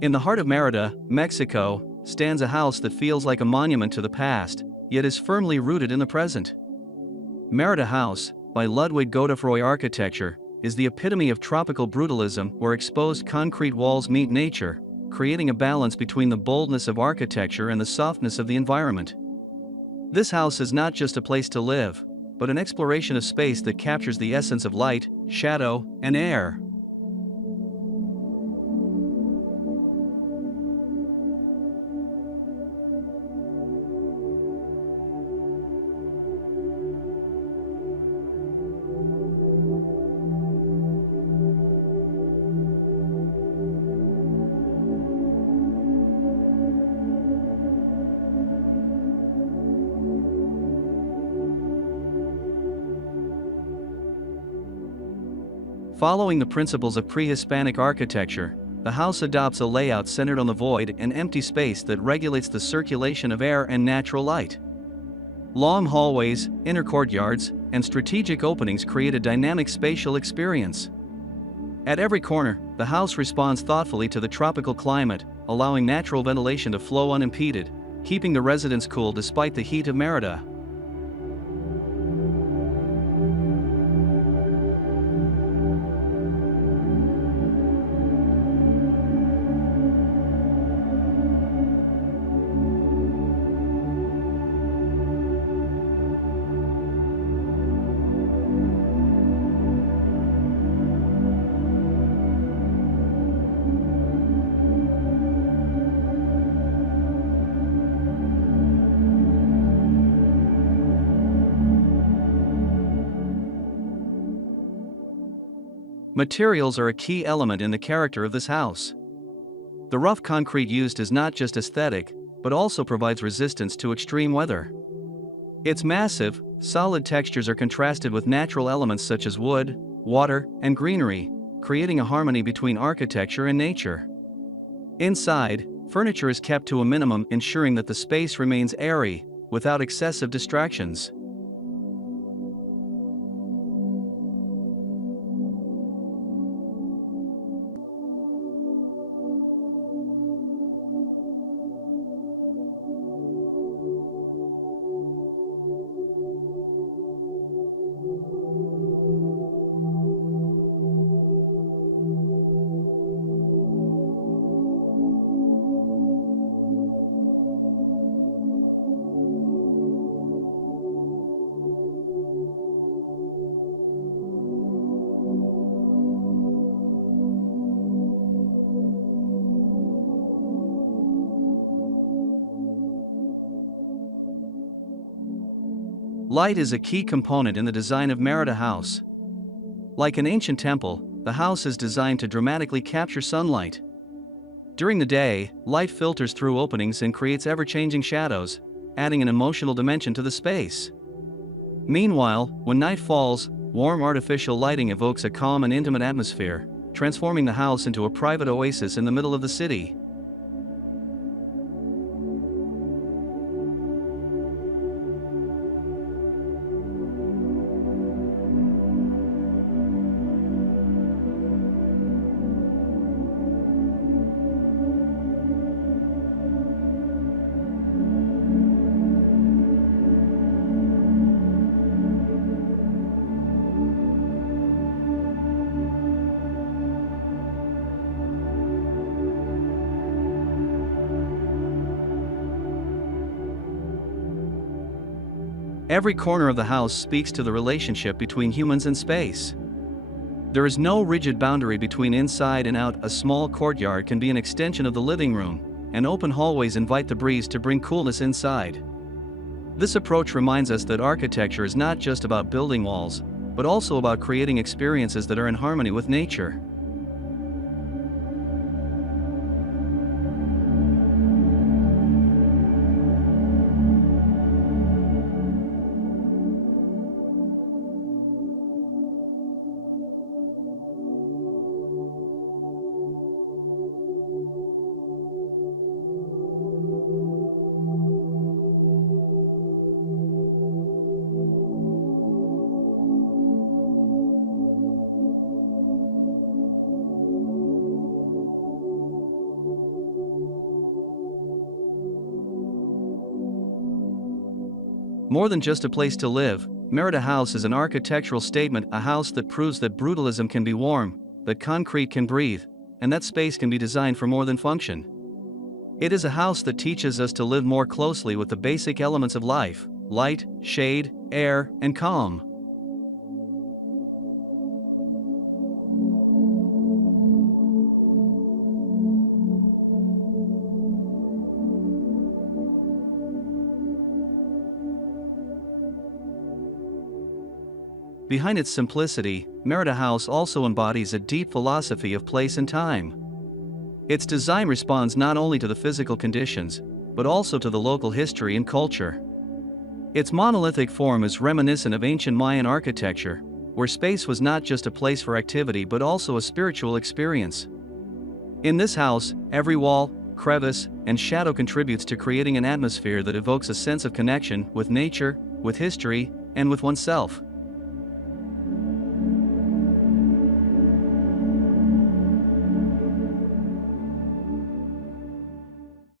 In the heart of Merida, Mexico, stands a house that feels like a monument to the past, yet is firmly rooted in the present. Merida House, by Ludwig Godefroy architecture, is the epitome of tropical brutalism where exposed concrete walls meet nature, creating a balance between the boldness of architecture and the softness of the environment. This house is not just a place to live, but an exploration of space that captures the essence of light, shadow, and air. Following the principles of pre-Hispanic architecture, the house adopts a layout centered on the void and empty space that regulates the circulation of air and natural light. Long hallways, inner courtyards, and strategic openings create a dynamic spatial experience. At every corner, the house responds thoughtfully to the tropical climate, allowing natural ventilation to flow unimpeded, keeping the residents cool despite the heat of Merida. Materials are a key element in the character of this house. The rough concrete used is not just aesthetic, but also provides resistance to extreme weather. Its massive, solid textures are contrasted with natural elements such as wood, water, and greenery, creating a harmony between architecture and nature. Inside, furniture is kept to a minimum, ensuring that the space remains airy, without excessive distractions. Light is a key component in the design of Merida House. Like an ancient temple, the house is designed to dramatically capture sunlight. During the day, light filters through openings and creates ever-changing shadows, adding an emotional dimension to the space. Meanwhile, when night falls, warm artificial lighting evokes a calm and intimate atmosphere, transforming the house into a private oasis in the middle of the city. Every corner of the house speaks to the relationship between humans and space. There is no rigid boundary between inside and out. A small courtyard can be an extension of the living room, and open hallways invite the breeze to bring coolness inside. This approach reminds us that architecture is not just about building walls, but also about creating experiences that are in harmony with nature. More than just a place to live, Merida House is an architectural statement, a house that proves that brutalism can be warm, that concrete can breathe, and that space can be designed for more than function. It is a house that teaches us to live more closely with the basic elements of life: light, shade, air, and calm. Behind its simplicity, Merida House also embodies a deep philosophy of place and time. Its design responds not only to the physical conditions, but also to the local history and culture. Its monolithic form is reminiscent of ancient Mayan architecture, where space was not just a place for activity but also a spiritual experience. In this house, every wall, crevice, and shadow contributes to creating an atmosphere that evokes a sense of connection with nature, with history, and with oneself.